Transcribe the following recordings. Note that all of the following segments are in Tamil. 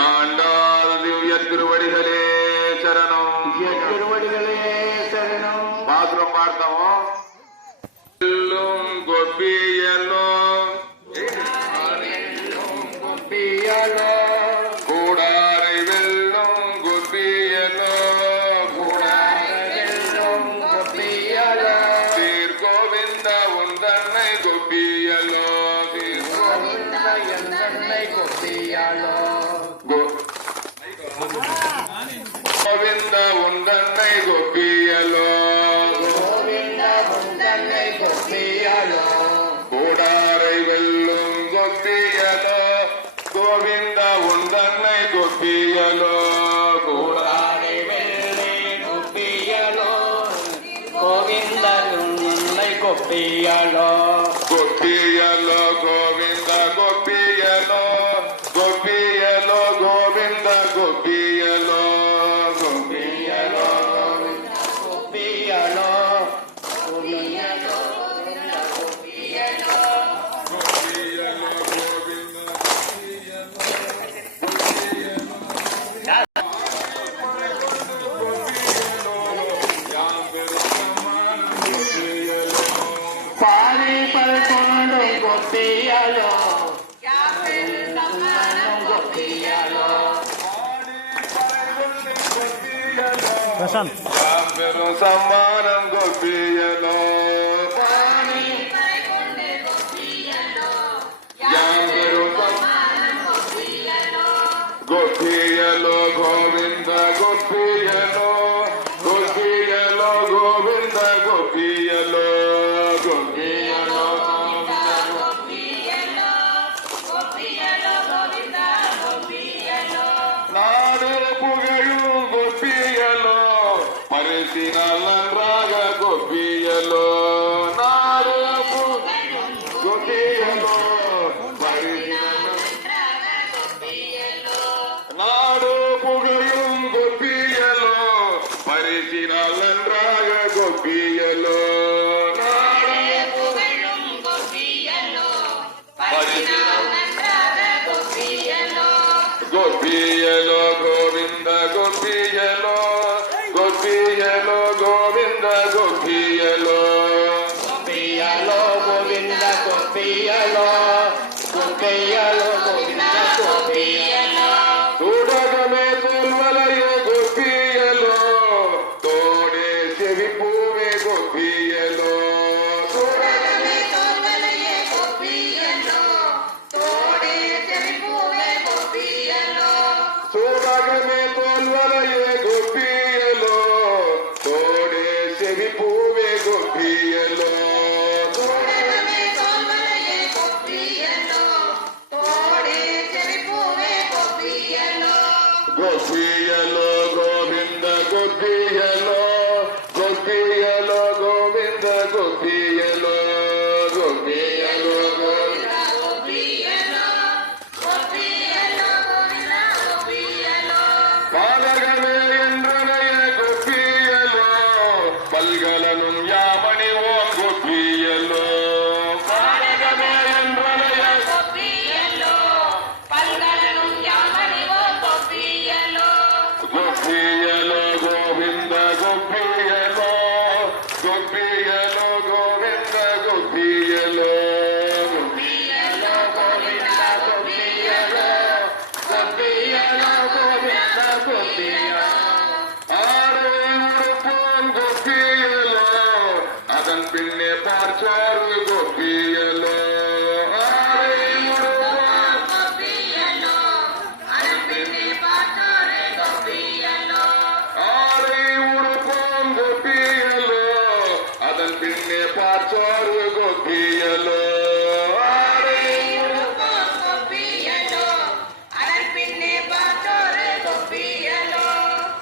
ஆண்டாள் திவ்ய திருவடிகளே சரணம். திருவடிகளே சரணம். பாத்ரூம் பார்த்தோம். கொப்பியலோ கொப்பியலோ கூடாரை வெல்லும் கொப்பியலோ கூடாரை வெல்லும் கொப்பியலோ தீர்கோவிந்த உந்தன்னை கொப்பியலோ தீர்கோவிந்த எந்தன்னை கொப்பியலோ கோவிந்த உந்தன்னை கொப்பியலோ கோவிந்த உந்தன்னை கொப்பியலோ கூடாரை வெல்லும் கொப்பியலோ கோவிந்த உந்தன்னை கொப்பியலோ கூடாரை வெள்ளி கொப்பியலோ கோவிந்த உன்னை கொப்பியலோ கொப்பியலோ கோவிந்த கொப்பியலோ கொப்பியலோ கோவிந்த கொப்பியலோ கொப்பியலோ கொப்பியலோ பாரி பல் கொண்டு கொப்பியலோ கொப்பியலோ பிரசாந்த் பெரும் சம்மானம் கொப்பியலோ கொப்பியலோ கோவிந்த கொப்பியலோ கொப்பியலோ கோவிந்த கொப்பியலோ கொப்பியலோ நாடு புகழும் கொப்பியலோ பரிசினால் நன்றாக கொப்பியலோ நாடு கொப்பியலோ நாடு புகழும் கொப்பியலோ பரிசினால் நன்றாக கொப்பியலோ கொப்பியலோ கோவிந்த கொப்பியலோ கொப்பியலோ கோவிந்த கொப்பியலோ கொப்பியலோ கோவிந்த கொப்பியலோ கொப்பியலோ கோவிந்த கொப்பியலோ தூடகமே தூள்வலைய கொப்பியலோ தோடே செவி பூவே கொப்பியலோ சூடகமே தோல்வலைய கொப்பியலோ தோடே செவி பூவே கொப்பியலோ கொப்பியலோ கோவிந்த கொப்பியலோ கொப்பியலோ கோவிந்த கொப்பியலோ கொப்பியலோ பாலகமே என்றனைய கொப்பியலோ பல்கலனும் யாமணி ஓம் கொப்பியலோ பாலகமே என்றனைய கொப்பியலோ கோவிந்த கொப்பியலோ கொப்பியலோ கோவிந்த கொப்பியலோ கொப்பியலோ கோவிந்த கொப்பியலோ கொப்பியலோ கோவிந்த கொப்பியலோ ஆறு உடுப்போம் கொப்பியலோ அதன் பின்னே பார்ச்சோறு கொப்பியலோ ஆறு உடுப்போம் ஆரை உடுப்போம் கொப்பியலோ அதன் பின்னே பார்ச்சோறு கொப்பியலோ ஆரை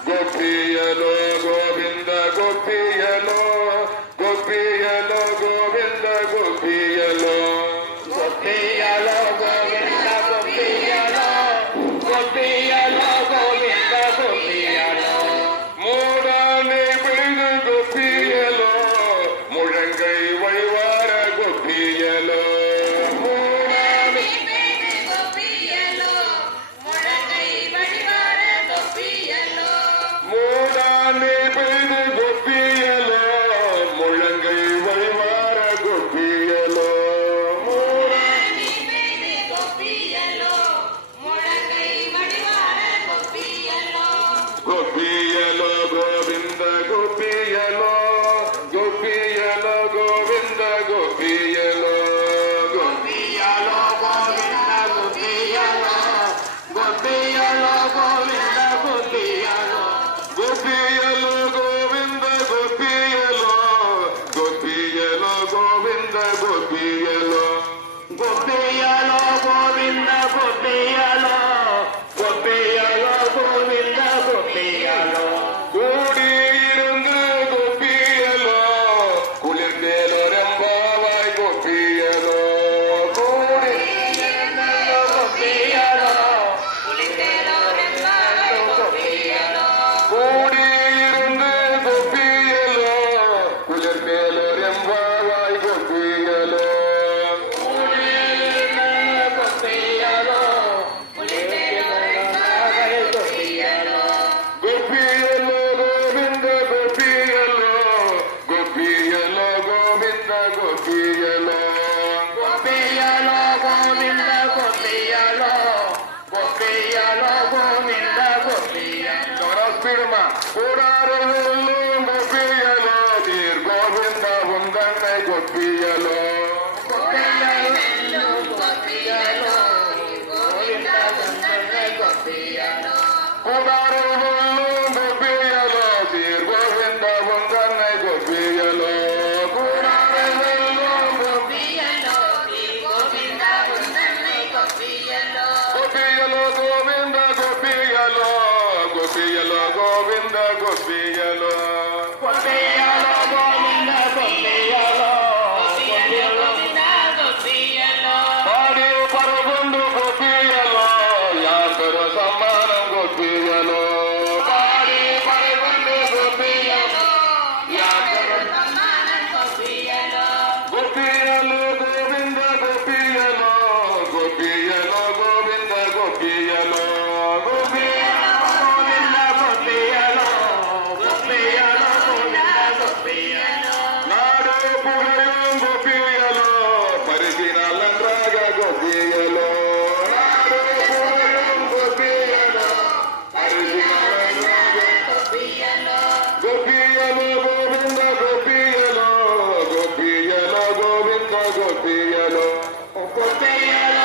கொப்பியலோ கோவிந்த கொப்பியலோ கொப்பியலோ கோவிந்த கொப்பியலோ கொப்பியலோ கோவிந்த கொப்பியலோ கொப்பியலோ கோவிந்த கொப்பியலோ ಗೋಪಿಯಲೋ ಗೋವಿಂದ ಗೋಪಿಯಲೋ ಗೋಪಿಯಲೋ ಗೋವಿಂದ ಗೋಪಿಯಲೋ ಗೋಪಿಯಲೋ ಗೋವಿಂದ ಗೋಪಿಯಲೋ ಗೋಪಿಯಲೋ ಗೋವಿಂದ ಗೋಪಿಯಲೋ ಗೋಪಿಯಲೋ ಗೋವಿಂದ ಗೋಪಿಯಲೋ ಗೋಪಿಯಲೋ ಗೋವಿಂದ ಗೋಪಿಯಲೋ ಗೋಪಿಯಲೋ ಗೋವಿಂದ ಗೋಪಿಯಲೋ ಗೋಪಿಯಲೋ ಗೋವಿಂದ ಗೋಪಿಯಲೋ கூடியிருந்து கோபியலோ குளிர்ந்தேலோரெம்பாவாய் கோபியலோ ಗೋಪಿಯಲೋ கூடியிருந்து கோபியலோ குளிர்ந்தேலோரெம்பாவாய் கோபியலோ கோபியலோ கோவிந்த கோபியலோ கோபியலோ கோவிந்த கோபியலோ ಗೋಪಿಯಲೋ ಗೋವಿಂದ ಗೋಪಿಯಲೋ ಗೋಪಿಯಲೋ ಗೋವಿಂದ ಗೋಪಿಯಲೋ ஸ்பீடுமா கூடாரவெல்லும் கோபியலோ தீர் கோவிந்த உந்தன்னை கோபியலோ கூடாரவெல்லும் கோபியலோ தீர் கோவிந்த உந்தன்னை கோபியலோ கூடாரவெல்லும் கோபியலோ கோவிந்த கோபியலோ கோபியலோ கோவிந்த கோபியலோ பாடி பரகுண்டு கோபியலோ யாக்கர சம்மானம் கோபியலோ பாடி பரகுண்டு கோபியலோ கோபியலோ கோவிந்த கோபியலோ கோபியலோ கோவிந்த கோபியலோ நாடு புகழும் கோபியலோ பரிசினால் நன்றாக கோபியலோ நாடு புகழும் கோபியலோ பரிசினால் நன்றாக கோபியலோ கோவிந்த கோபியலோ கோபியலோ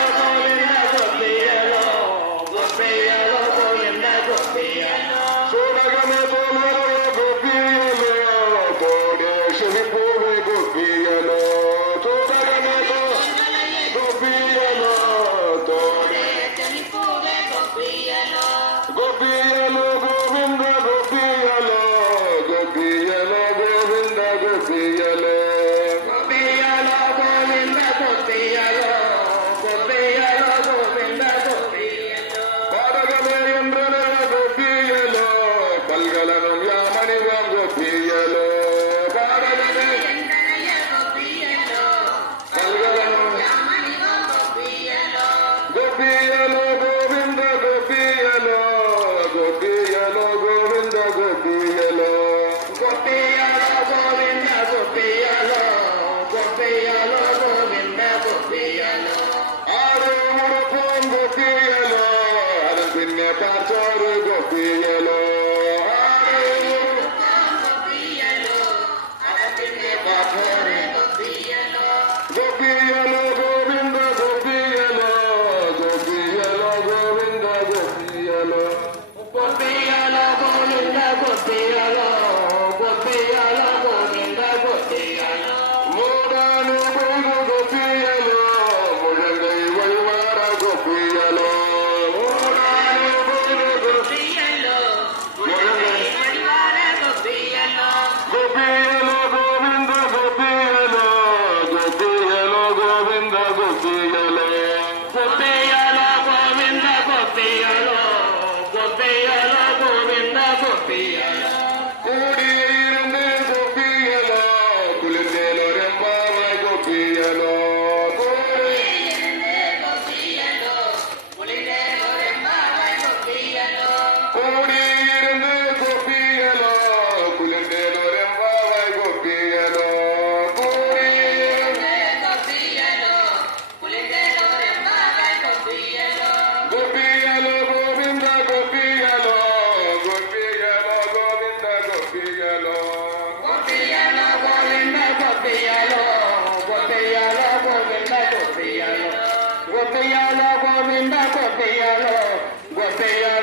கோவிந்த கோபியலோ சூடகமே தோல்வரோ கோபியலோ கோடேஸ்வரி பூவே கோபியலோ சூடகமே கோபியலோ கோபியலோ கோவிந்த கோபியலோ கோபியலோ கோவிந்த கோபியலோ பாடகமே என்றன கோபியலோ பல்கலனும் யாமணிவம் கோபியலோ பாடகமே பல்கலனும் கோபியலோ கோவிந்த கோபியலோ கோபியலோ கோவிந்த கோபியலோ ஆறு முடப்போம் கோபியலோ அதன் பின்னே பார்த்தாரு கோபியலோ கோபியலோ கோவிந்த கோபியலோ கோபியலோ கோவிந்த கோபியலோ மூடானு பொய்து கோபியலோ முழங்கை வழிவார கோபியலோ மூடானு பொய்து கோபியலோ கோவிந்த கோபியலோ கோபியலோ கோவிந்த கோபியலோ கூடியிருந்து கோபியலோ குளிர்ந்தேலோ ரெம்பாவாய் கோபியலோ கூடியிருந்து கோபியலோ குளிர்ந்தேலோ ரெம்பாவாய் கோபியலோ கூடியிருந்து கோபியலோ கோவிந்த கோபியலோ கோபியலோ గోపియాలో గోవింద గోపియాలో గోపియాలో